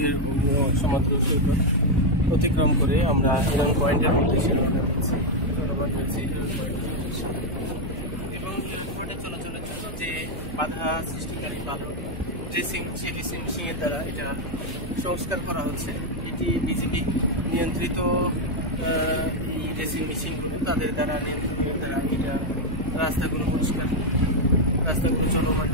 গভীর সমুদ্র সৈকত অতিক্রম করে আমরা ইরান পয়েন্টের উদ্দেশ্যে রওনা দিচ্ছি। এবং এয়ারপোর্টে চলাচলের জন্য যে বাধা সৃষ্টিকারী বালক ড্রেসিং, সেই ড্রেসিং মেশিনের দ্বারা এটা সংস্কার করা হচ্ছে। এটি বিজিবি নিয়ন্ত্রিত এই ড্রেসিং মেশিনগুলো, তাদের দ্বারা নিয়ন্ত্রিত দ্বারা এটা রাস্তাগুলো পরিষ্কার, রাস্তাগুলো চলমান।